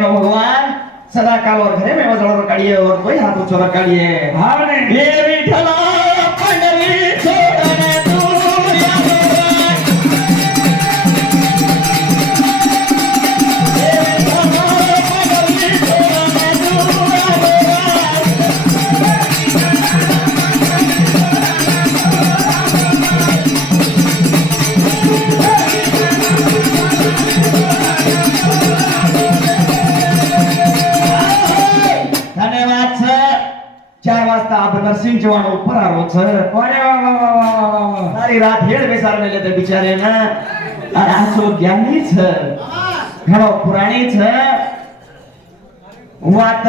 भगवान सदा काल और घरे में वजड़ काढिए और कोई हाथ उचोरा काढिए भावने हे विठला पंढरी सोडणे तू या नरसिंह चव्हाण ઉપર આવો છે અરે વાહ વાહ વાહ વાહ વાહ સારી રાત હેડ બેસાડને લેતે બિચારે ના આ આસો જ્ઞાની છે ઘણો પુરાણી છે વાત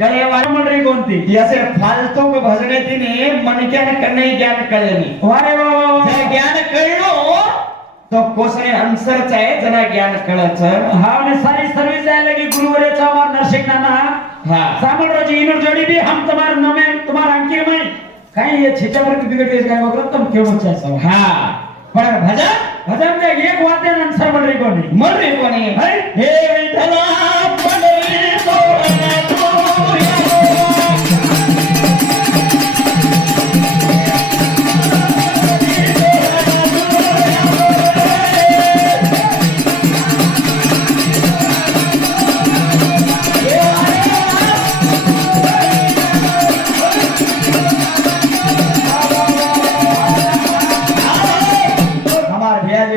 કરે વાળી મંડળી કોणती यासे फालतू को भजने तिने मन ज्ञान करणे ज्ञान कळेनी अरे वाह वाह जर ज्ञान कळलो तो कोसने अंसर चाहे जना ज्ञान कळच हावने सारी सर्विस जायला की गुरुवरे चव्हाण नरसिंह नाना हां सामल रोजी इनर जोड़ी भी हम तुम्हार नमे तुम्हार अंकित में कहीं ये छिचा पर की बिगड़ गई वगैरह तुम क्यों अच्छा सब हां पण भजन भजन में एक वाद्य आंसर मर रही कोनी है हे विठला पंढरी सोडणे तू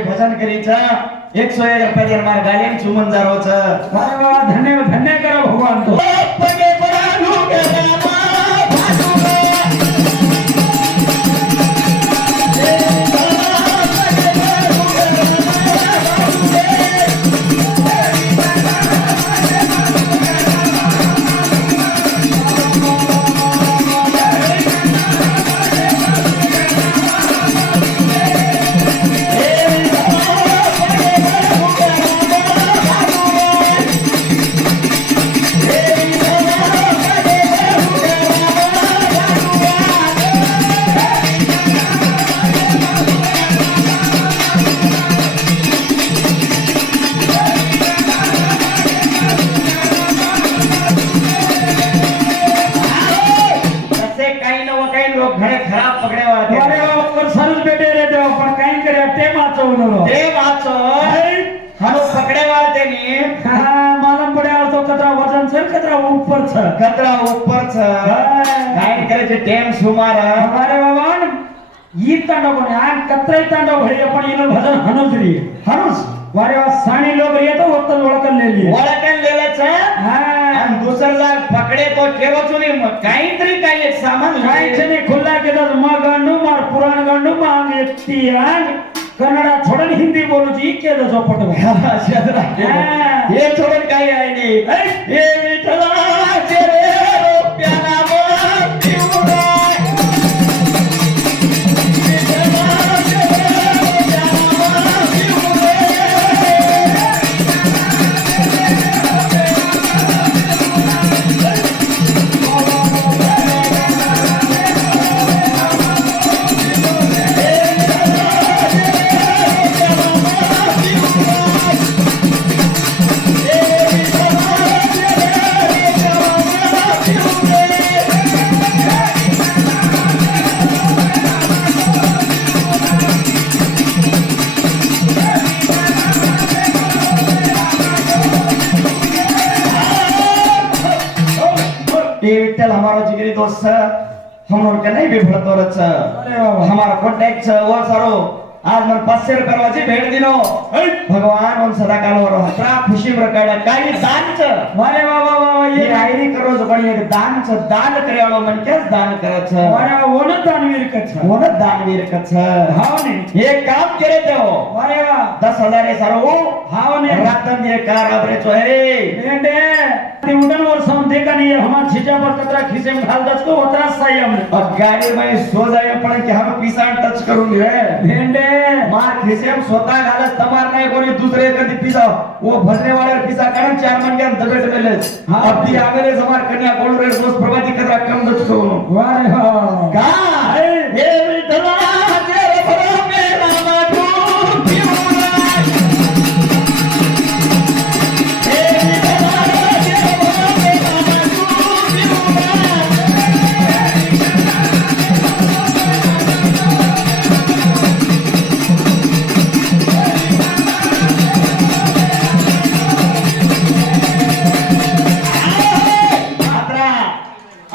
भजन करी छ 101 रुपये मार गालियन चुमन जारो छ अरे वाह धन्य धन्य करो भगवान तो पगे परानु के रामा भाजुगा घरे खराब पकड़े वाले अरे और सर्विस बेटे रहते हो पर कहीं करे ते माचो उनो ते माचो हनो पकड़े वाले नी हां मालूम पड़े तो कतरा वजन से कतरा ऊपर छ काय करे जे टेम सुमार अरे भगवान ई तांडव कोने आ कतरे तांडव भरे पण इनो भजन हनुजरी हनुज वारे वा साणी लोग रे तो वतन वळकन ले लिए वळकन लेले छ हां आणि दुसरला पकड़े तो केरो चुनी काहीतरी काही एक सामान काय छने खुल्ला के दस मगंडू मार पुराण गंडू मांग एकती आंग कन्नडा छोडन हिंदी बोलू जी के दस पटो शदरा ये छोडन काही आहे नी हे विठला तेरे प्याला मोतीउडा विठल हमारा जिगरी दोस्त हम लोग के नहीं भी भड़तो रच हमारा कॉन्टैक्ट वो सरो आज मन 500 रुपए वाजी भेट दिनो भगवान उन सदा काल वर हत्रा खुशी प्रकाड़ा काही दानच वारे वा वा वा ये ये आयरी करो जो पण एक दानच दान કર્યાળો મન કેસ દાન કરે છે वारे वा ओन दानवीर कछ કોણ દાનવીર કછ हाव ने ये काम करे तो वारे वा 10,000 એ સારો हाव ने रातन ये कार आबरे छो हे बेटे ते उडन वर सम देखा नहीं है हमार छिजा पर कतरा खीसे में घाल दस को उतरा सही हमने अब गाड़ी में सो जाए पण कि हम पिसान टच करून रे भेंडे मार खिसे में स्वतः घालत तमार नाही कोणी दुसरे कधी पिसा वो भजने वाले पिसा कारण 4 मन के दगड मेले हाँ। अब ती आगले समार कन्या कोण रे दोस्त प्रभाती कतरा कम दच को वारे वा का हे विठला तेरे भरो में रामा तू पिउरा हे विठला तेरे भरो में रामा तू पिउरा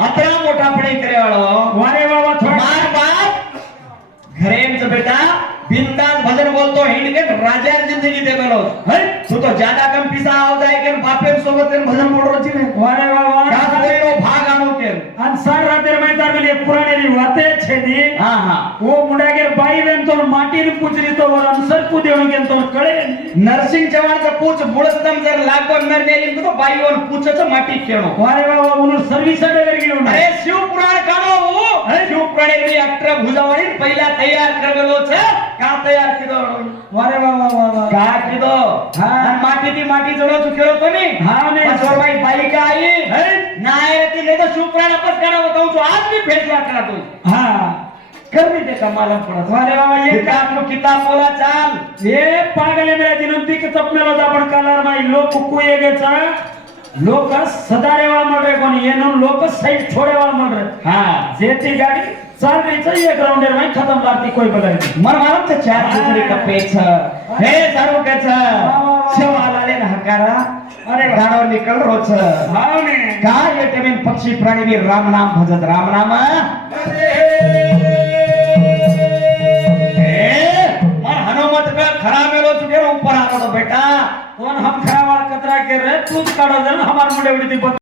अतरा मोठा पणे करेवाळो वारे वा वा थोड़ा मार बाप घरेच बेटा बिंदास भजन बोलतो हिंड के राजा जिंदगी दे मेलो है तू तो ज्यादा कम पिसा आओ जाए के बापे सोबत के भजन बोल रही ने वारे वा वा का कोई नो भाग आनो के अंसार रातेर में तार लिए पुराने री वाते छे दी हां हां वो मुंडा के बाई वेन तो माटी री पुचरी तो वर अंसर कु देवन के तो कळे नरसिंह चव्हाण चा पूछ बुळस्तम जर लागो नर नेली तो बाई वन पूछच माटी केणो वारे वा वा उन सर्विस डेवर गेलो ना अरे शिव पुराण कानो शिव पुराण री अक्टर भुजावणी पहिला तयार करलो छे का तयार किदो वारे वा वा वा वा का किदो हां आणि माटी ती माटी जणो तू खेळो तो नी हां ने बसवर बाई बालिका आई नाही रे ती नाही तो शिव पुराण अपस काढा होता तो आज भी फैसला करा तो हां करनी ते कमाला पडत वारे वा वा ये ये आपलो किताब बोला चाल ये पागले मेरा दिनंती के तपमेलो आपण कालार माई लोक कुये गेचा लोक सदारेवा मडरे कोणी येनो लोक साइड छोडेवा मडरे हां जेती गाडी चाल रही एक राउंडर में खत्म लाती कोई बदल मन मारम ते चार दुसरी कपे छ हे सारू के छ शिवाला ले हकारा अरे गाडो निकल रो छ हां ने का ये टेमिन पक्षी प्राणी भी राम नाम भजत राम नाम मन हनुमत का खरा मेलो चुके ऊपर आनो तो बेटा कौन हम खरावाल कतरा के रे तू काढो जन हमार मुंडे उडती